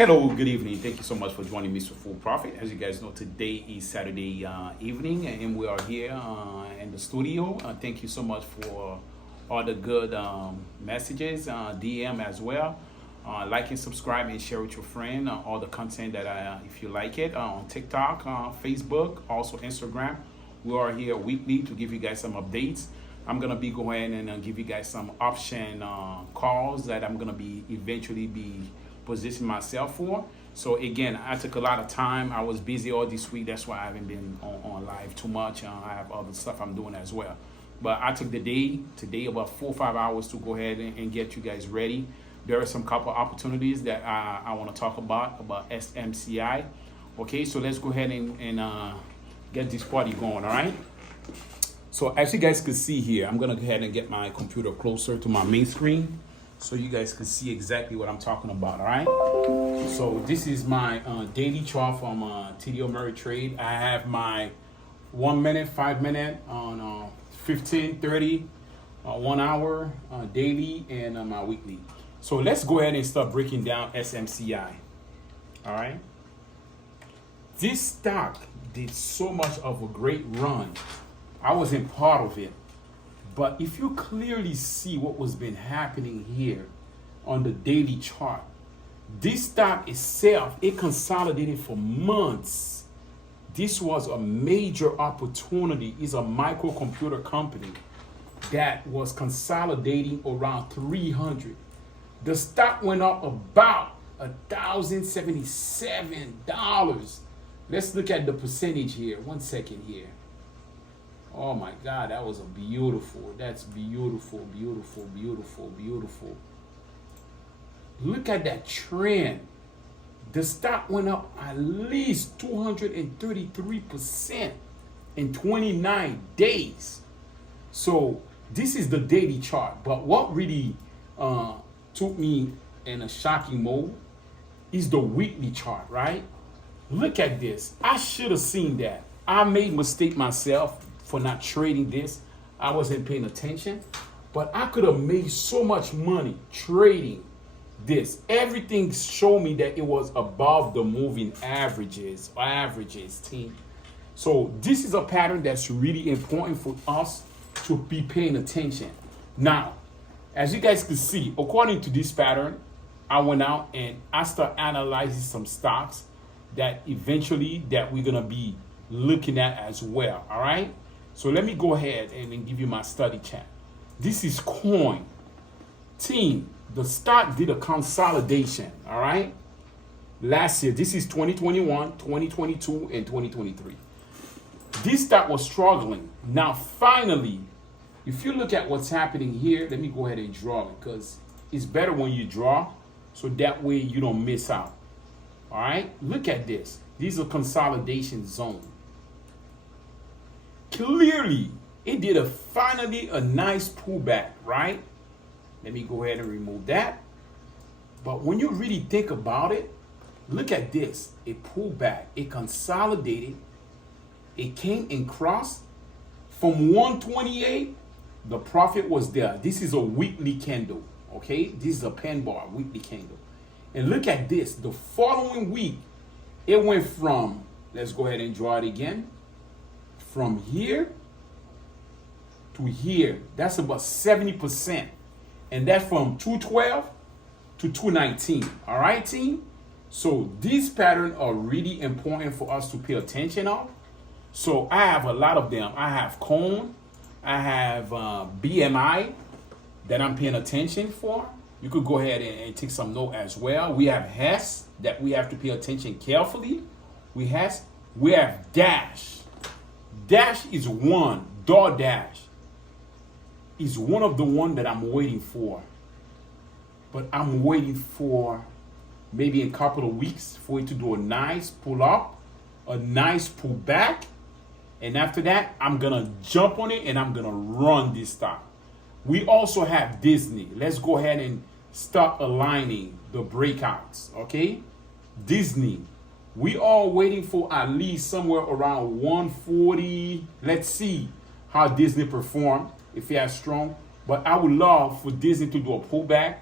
Hello, good evening. Thank you so much for joining Mr. Full Profit. As you guys know, today is Saturday evening, and we are here in the studio. Thank you so much for all the good messages, DM as well. Like and subscribe and share with your friend all the content that if you like it, on TikTok, Facebook, also Instagram. We are here weekly to give you guys some updates. I'm gonna be going and give you guys some option calls that I'm gonna be eventually be position myself for. So again, I took a lot of time. I was busy all this week. That's why I haven't been on live too much. I have other stuff I'm doing as well. But I took the day today, about 4 or 5 hours, to go ahead and get you guys ready. There are some couple opportunities that I want to talk about SMCI. Okay, so let's go ahead and get this party going. All right. So as you guys can see here, I'm gonna go ahead and get my computer closer to my main screen so you guys can see exactly what I'm talking about. All right. So this is my daily chart from TD Ameritrade. I have my 1 minute, 5 minute, on 15, 30, 1 hour daily, and my weekly. So let's go ahead and start breaking down SMCI. All right. This stock did so much of a great run. I wasn't part of it. But if you clearly see what was been happening here on the daily chart, this stock itself, it consolidated for months. This was a major opportunity. It's a microcomputer company that was consolidating around 300. The stock went up about $1,077. Let's look at the percentage here. 1 second here. Oh my God, that was that's beautiful, beautiful, beautiful, beautiful. Look at that trend. The stock went up at least 233% in 29 days. So this is the daily chart. But what really took me in a shocking mode is the weekly chart, right? Look at this. I should have seen that. I made a mistake myself for not trading this. I wasn't paying attention, but I could have made so much money trading this. Everything showed me that it was above the moving averages team. So this is a pattern that's really important for us to be paying attention. Now, as you guys can see, according to this pattern, I went out and I started analyzing some stocks that eventually that we're gonna be looking at as well. All right. So let me go ahead and then give you my study chat. This is coin. Team, the stock did a consolidation, all right? Last year, this is 2021, 2022, and 2023. This stock was struggling. Now, finally, if you look at what's happening here, let me go ahead and draw it because it's better when you draw so that way you don't miss out. All right? Look at this. These are consolidation zones. Clearly, it did finally a nice pullback, right? Let me go ahead and remove that. But when you really think about it, look at this. It pulled back, it consolidated, it came and crossed from 128. The profit was there. This is a weekly candle, okay? This is a pen bar, weekly candle. And look at this. The following week, it went from, let's go ahead and draw it again, from here to here. That's about 70%. And that's from 212 to 219. All right, team? So these patterns are really important for us to pay attention on. So I have a lot of them. I have Cone. I have BMI that I'm paying attention for. You could go ahead and take some note as well. We have Hess that we have to pay attention carefully. We have Dash. Dash is one. DoorDash is one of the one that I'm waiting for. But I'm waiting for maybe in a couple of weeks for it to do a nice pull up, a nice pull back. And after that, I'm going to jump on it and I'm going to run this stock. We also have Disney. Let's go ahead and start aligning the breakouts, okay? Disney. We are waiting for at least somewhere around 140. Let's see how Disney perform if it has strong. But I would love for Disney to do a pullback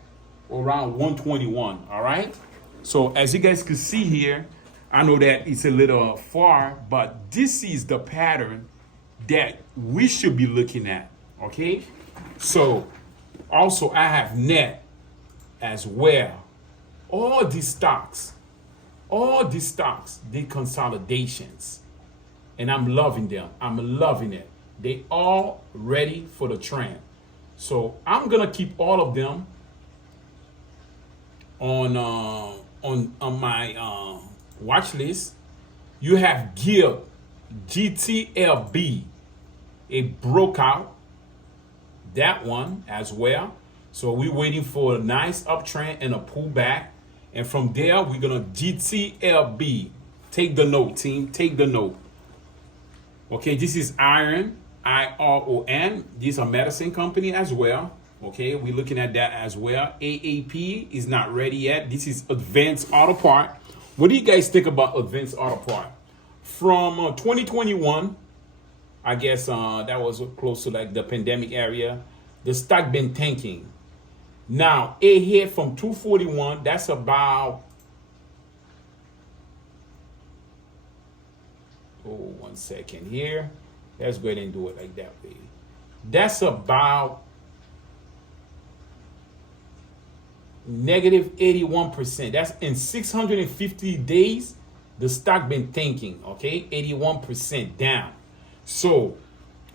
around 121, all right? So as you guys can see here, I know that it's a little far, but this is the pattern that we should be looking at. Okay. So also I have net as well. All these stocks, the consolidations, and I'm loving them. I'm loving it. They all ready for the trend. So I'm gonna keep all of them on my watch list. You have GILD, GTLB. It broke out, that one as well. So we're waiting for a nice uptrend and a pullback. And from there, we're gonna GTLB. Take the note, team. Take the note. Okay, this is iron, IRON. These are medicine company as well. Okay, we're looking at that as well. AAP is not ready yet. This is Advanced Auto Part. What do you guys think about Advanced Auto Part? From 2021, I guess that was close to like the pandemic area. The stock been tanking. Now, it hit from 241. That's about, one second here. Let's go ahead and do it like that way. That's about negative 81%. That's in 650 days. The stock been tanking, okay? 81% down. So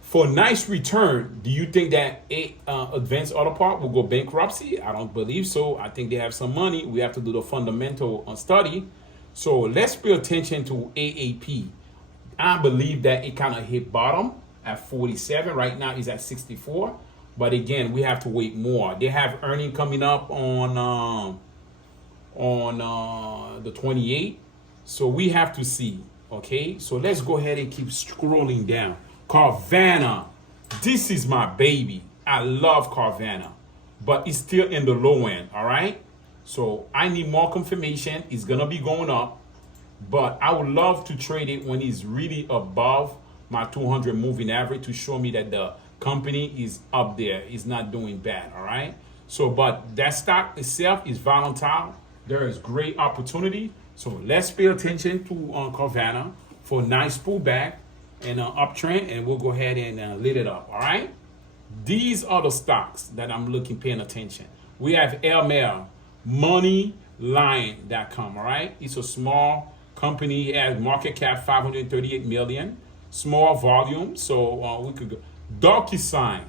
for a nice return, do you think that Advanced Auto Part will go bankruptcy? I don't believe so. I think they have some money. We have to do the fundamental study. So let's pay attention to AAP. I believe that it kind of hit bottom at 47. Right now it's at 64. But again, we have to wait more. They have earning coming up on the 28th. So we have to see. Okay, so let's go ahead and keep scrolling down. Carvana, this is my baby. I love Carvana, but it's still in the low end. All right, so I need more confirmation. It's gonna be going up, but I would love to trade it when it's really above my 200 moving average to show me that the company is up there. It's not doing bad. All right, so but that stock itself is volatile. There is great opportunity. So let's pay attention to Carvana for a nice pullback and an uptrend, and we'll go ahead and lit it up. All right. These are the stocks that I'm paying attention. We have Airmail, Moneyline.com. All right. It's a small company. It has market cap 538 million, small volume. So we could go. DocuSign.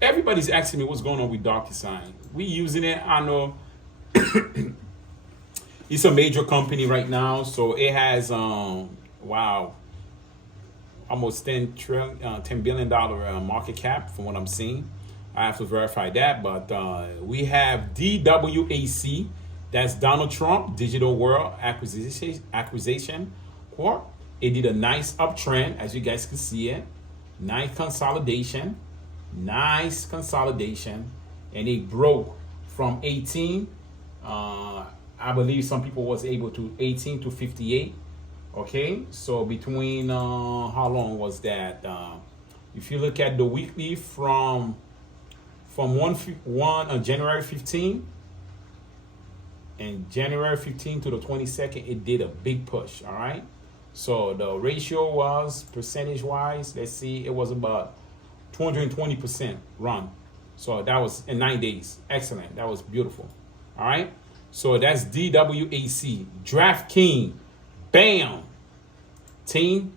Everybody's asking me what's going on with DocuSign. We using it. I know. It's a major company right now, so it has wow, almost $10 billion market cap from what I'm seeing. I have to verify that, but we have DWAC, that's Donald Trump Digital World Acquisition Corp. It did a nice uptrend, as you guys can see it. Nice consolidation, and it broke from 18. I believe some people was able to 18 to 58. Okay, so between how long was that? If you look at the weekly from January 15 and January 15 to the 22nd, it did a big push. All right, so the ratio was percentage wise. Let's see, it was about 220% run. So that was in 9 days. Excellent. That was beautiful. All right. So that's DWAC. DraftKings, bam. Team,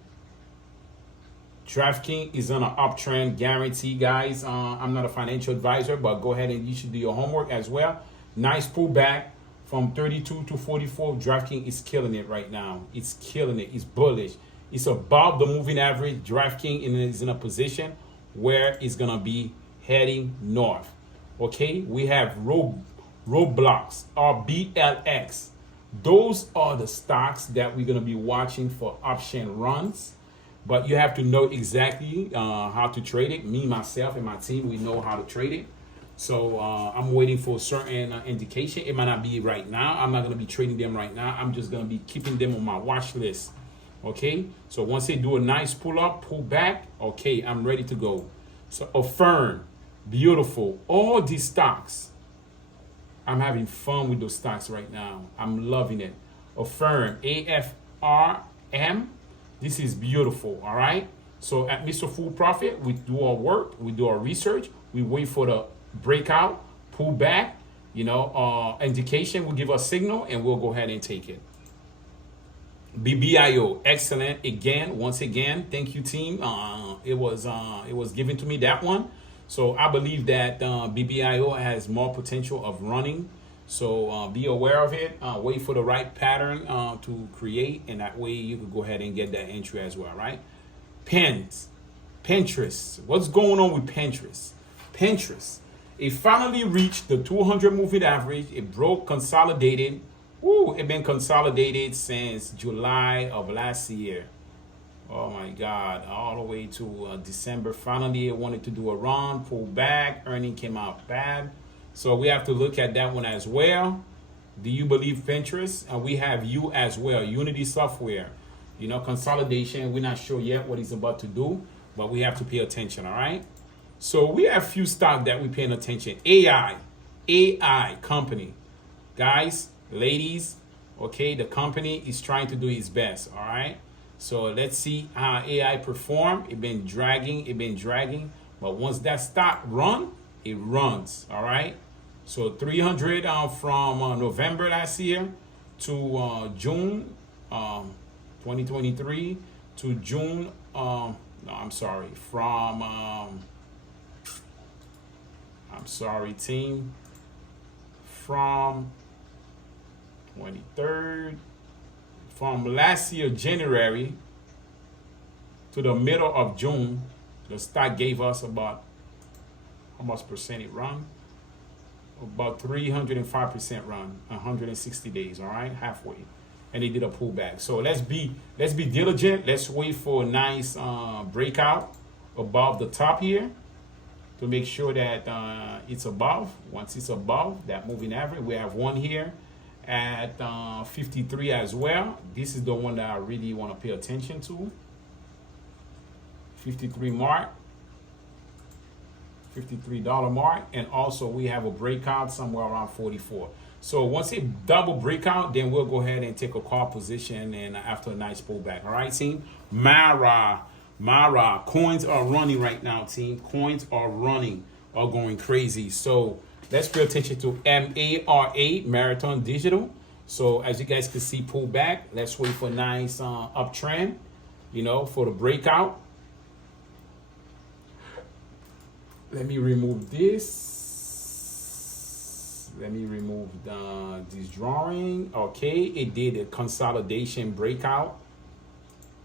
DraftKings is on an uptrend, guarantee, guys. I'm not a financial advisor, but go ahead and you should do your homework as well. Nice pullback from 32 to 44. DraftKings is killing it right now. It's killing it. It's bullish. It's above the moving average. DraftKings is in a position where it's gonna be heading north. Okay, we have Roblox or BLX. Those are the stocks that we're going to be watching for option runs, but you have to know exactly how to trade it. Me, myself, and my team, we know how to trade it. So I'm waiting for a certain indication. It might not be right now. I'm not going to be trading them right now. I'm just going to be keeping them on my watch list. Okay, so once they do a nice pull up, pull back, okay, I'm ready to go. So Affirm, beautiful. All these stocks I'm having fun with those stocks right now. I'm loving it. Affirm, AFRM. This is beautiful, all right? So at Mr. Full Profit, we do our work, we do our research, we wait for the breakout, pull back, indication will give us signal, and we'll go ahead and take it. BBIO, excellent again, once again. Thank you, team. It was given to me, that one. So I believe that BBIO has more potential of running. So be aware of it. Wait for the right pattern to create, and that way you could go ahead and get that entry as well, right? Pinterest. What's going on with Pinterest? Pinterest. It finally reached the 200 moving average. It broke, consolidated. It's been consolidated since July of last year. Oh my God, all the way to December. Finally, it wanted to do a run, pull back. Earning came out bad. So we have to look at that one as well. Do you believe Pinterest? We have you as well, Unity Software. Consolidation. We're not sure yet what he's about to do, but we have to pay attention, all right? So we have few stock that we're paying attention. AI company. Guys, ladies, okay, the company is trying to do its best, all right? So let's see how AI perform. It's been dragging, but once that stock run, it runs, all right? So 300 from November last year to June 2023 to June, from, team, from 23rd, from last year, January, to the middle of June, the stock gave us about, how much percent it run? About 305% run, 160 days, all right, halfway. And they did a pullback. So let's be diligent. Let's wait for a nice breakout above the top here to make sure that it's above. Once it's above that moving average, we have one here at 53 as well. This is the one that I really want to pay attention to. 53 mark. $53 mark, and also we have a breakout somewhere around 44. So once it double breakout, then we'll go ahead and take a call position, and after a nice pullback. All right, team. Mara, coins are running right now, team. Coins are going crazy. So let's pay attention to MARA, Marathon Digital. So as you guys can see, pullback. Let's wait for a nice uptrend, for the breakout. Let me remove this. Let me remove this drawing. Okay, it did a consolidation breakout.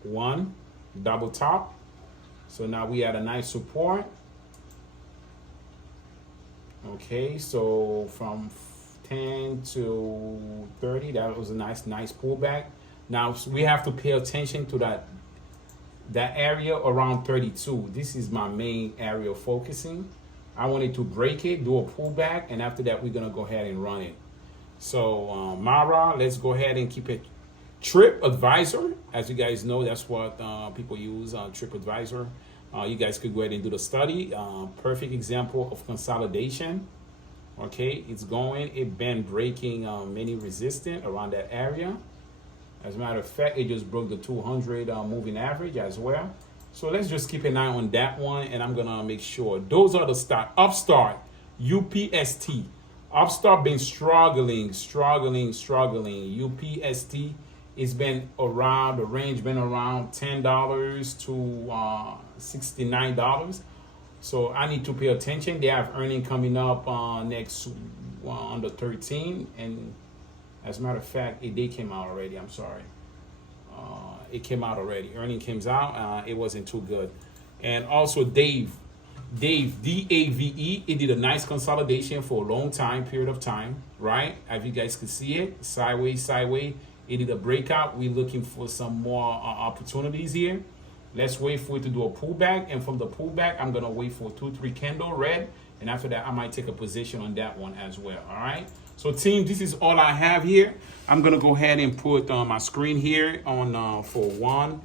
One, double top. So now we had a nice support. Okay, so from 10 to 30, that was a nice pullback. Now we have to pay attention to that area around 32. This is my main area of focusing. I wanted to break it, do a pullback, and after that we're gonna go ahead and run it. So Mara, let's go ahead and keep it. TripAdvisor, as you guys know, that's what people use, TripAdvisor. You guys could go ahead and do the study. Perfect example of consolidation. Okay, it's been breaking many resistance around that area. As a matter of fact, it just broke the 200 moving average as well. So let's just keep an eye on that one, and I'm gonna make sure. Those are the stock. Upstart, UPST. Upstart been struggling. UPST it's been around, the range been around $10 to $69. So I need to pay attention. They have earning coming up next on the 13th, and as a matter of fact, they came out already. I'm sorry. It came out already. Earning came out. It wasn't too good. And also Dave, DAVE, it did a nice consolidation for a long period of time, right? As you guys can see it, sideways. It did a breakout. We're looking for some more opportunities here. Let's wait for it to do a pullback. And from the pullback, I'm going to wait for 2-3 candle red. And after that, I might take a position on that one as well. All right. So team, this is all I have here. I'm going to go ahead and put my screen here on for one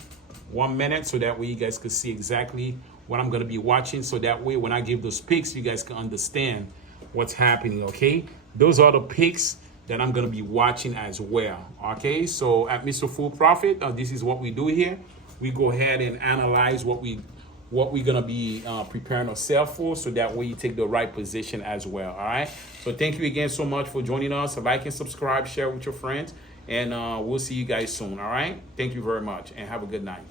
minute. So that way you guys can see exactly what I'm going to be watching. So that way when I give those picks, you guys can understand what's happening. Okay. those are the picks that I'm gonna be watching as well. Okay, so at Mr. Full Profit, this is what we do here. We go ahead and analyze what we're gonna be preparing ourselves for, so that way you take the right position as well. All right. So thank you again so much for joining us. Like and subscribe, share with your friends, and we'll see you guys soon. All right. Thank you very much, and have a good night.